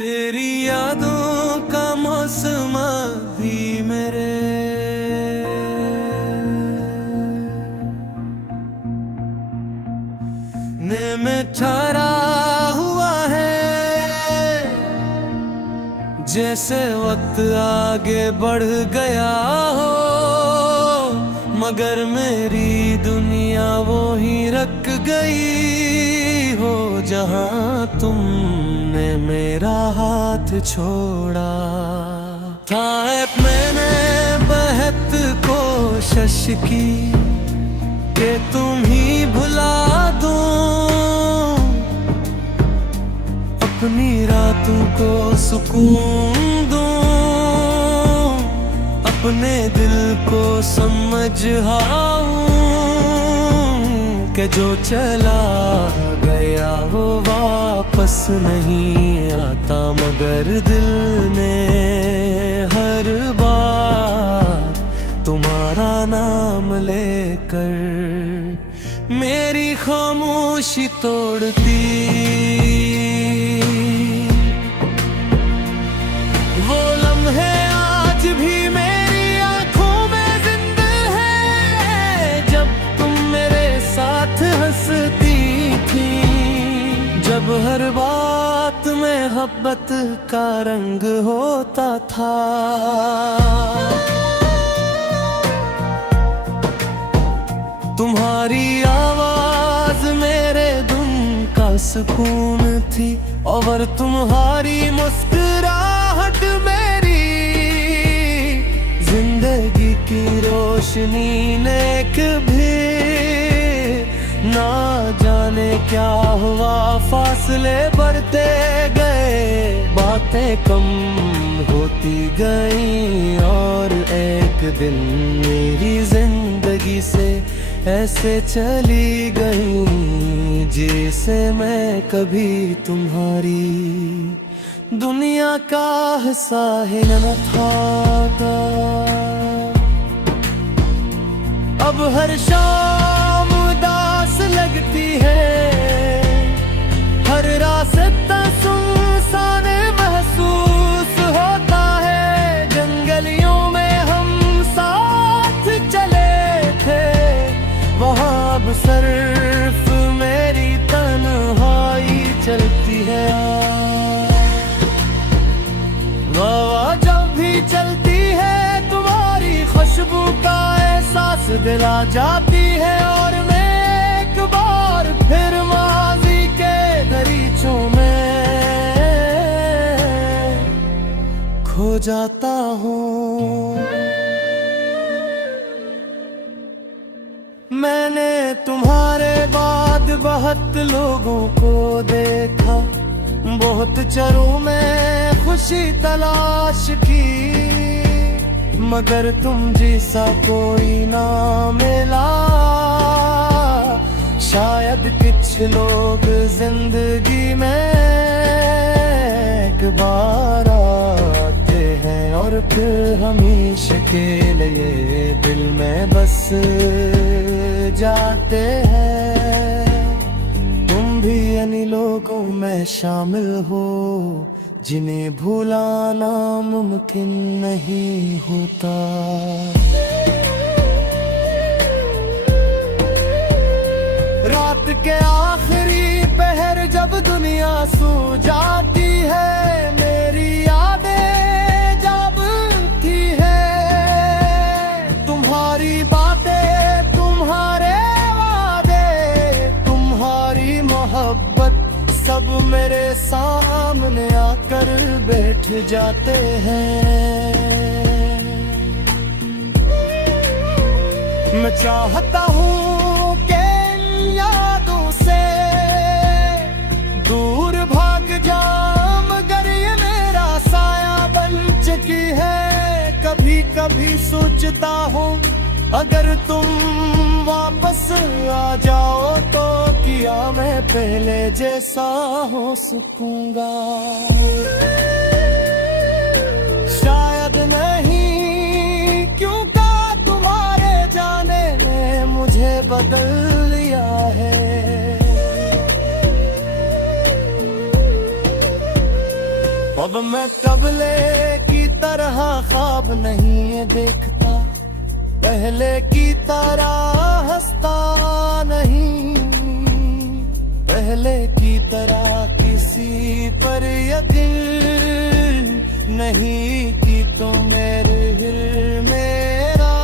तेरी यादों का मौसम भी मेरे में ठहरा हुआ है। जैसे वक्त आगे बढ़ गया हो, मगर मेरी दुनिया वो ही रख गई हो जहां तुमने मेरा हाथ छोड़ा था। मैंने बेहद कोशिश की कि तुम ही भुला दो, अपनी रातों को सुकून दूं, अपने दिल को समझाऊं कि जो चला गया वो वापस नहीं आता। मगर दिल ने हर बार तुम्हारा नाम लेकर मेरी खामोशी तोड़ती। वो लम्हे आज भी मेरी आंखों में जिंदा है, जब तुम मेरे साथ हंसती थी, जब हर बात में मोहब्बत का रंग होता था। तुम्हारी आवाज मेरे धुन का सुकून थी, और तुम्हारी मुस्कुराहट मेरी जिंदगी की रोशनी ने कभी। ना जाने क्या हुआ, फासले बढ़ते गए, बातें कम होती गई, और एक दिन मेरी जिंदगी से ऐसे चली गई जैसे मैं कभी तुम्हारी दुनिया का हिस्सा ही न था। अब हर शाम उदास लगती है, हर रास्ता सुनसान महसूस होता है। जंगलियों में हम साथ चले थे, वहाँ अब सिर्फ मेरी तन्हाई चलती है। हवा जब भी चलती है, तुम्हारी खुशबू का एहसास दिला जाती है, और मैं एक बार फिर माज़ी के दरीचों में खो जाता हूँ। मैंने तुम्हारे बाद बहुत लोगों को देखा, बहुत चरों में खुशी तलाश की, मगर तुम जैसा कोई ना मिला। शायद कुछ लोग जिंदगी में एक बार आते हैं, और फिर हमेशा के लिए दिल में बस जाते हैं। तुम भी अन्य लोगों में शामिल हो, जिन्हें भुलाना मुमकिन नहीं होता। रात के आखिरी पहर जब दुनिया सो जाती है, मेरी यादें जागती है। तुम्हारी बातें, तुम्हारे वादे, तुम्हारी मोहब्बत सब मेरे सामने आकर बैठ जाते हैं। मैं चाहता हूँ कि इन यादों से दूर भाग जाऊं, मगर ये मेरा साया बन चुकी है। कभी कभी सोचता हूँ अगर तुम वापस आ जाओ तो किया मैं पहले जैसा हो सकूंगा। शायद नहीं, क्यों अब मैं तबले की तरह ख्वाब नहीं ये देखता, पहले की तरह हंसता नहीं, पहले की तरह किसी पर यकीन नहीं कि तो मेरे दिल मेरा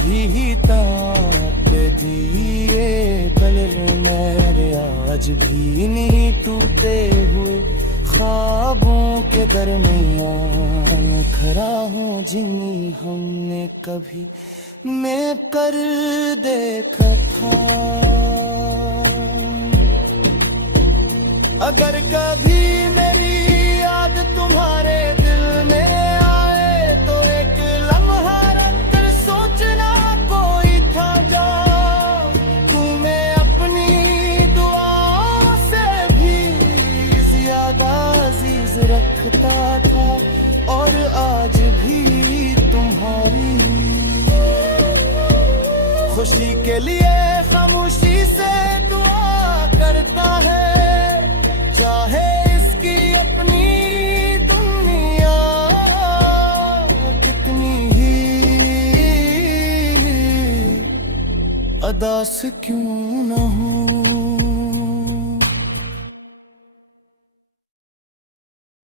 भी ताक दिए कल मेरे आज भी नहीं टूटे हुए ख्वाबों के दरमियान खड़ा हूँ जिन्हें हमने कभी मैं कर देखा था। अगर कभी मेरी याद तुम्हारे दिल में आए तो एक लम्हा रख कर सोचना कोई था जा, तुम्हें अपनी दुआ से भी ज्यादा अजीज रखता था और आज भी तुम्हारी खुशी के लिए खामोशी से दुआ करता है, चाहे इसकी अपनी दुनिया कितनी ही अदास क्यों न हो।